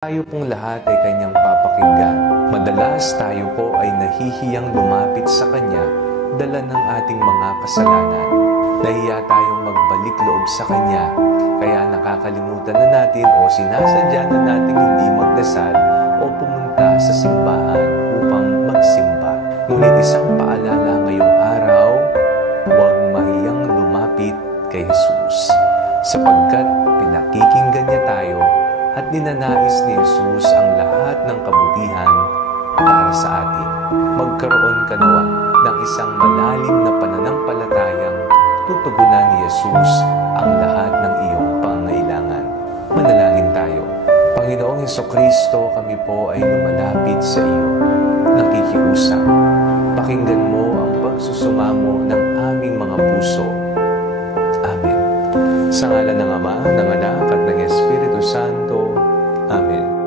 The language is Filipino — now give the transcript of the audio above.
Tayo pong lahat ay Kanyang papakinggan. Madalas tayo po ay nahihiyang lumapit sa Kanya dala ng ating mga kasalanan. Nahiya tayong magbalik loob sa Kanya, kaya nakakalimutan na natin o sinasadya na natin hindi magdasal o pumunta sa simbahan upang magsimba. Ngunit isang paalala ngayong araw, huwag mahiyang lumapit kay Jesus, sapagkat pinakikinggan niya tayo at ninanais ni Jesus ang lahat ng kabutihan para sa atin. Magkaroon ka nawa ng isang malalim na pananampalatayang tutugunan ni Jesus ang lahat ng iyong pangangailangan. Manalangin tayo. Panginoong Hesukristo, kami po ay lumalapit sa iyo, nakikiusap. Pakinggan mo ang pagsusumamo ng aming mga puso. Amen. Sa ngalan ng Ama, ng Anak, at ng Espiritu Santo. Amen.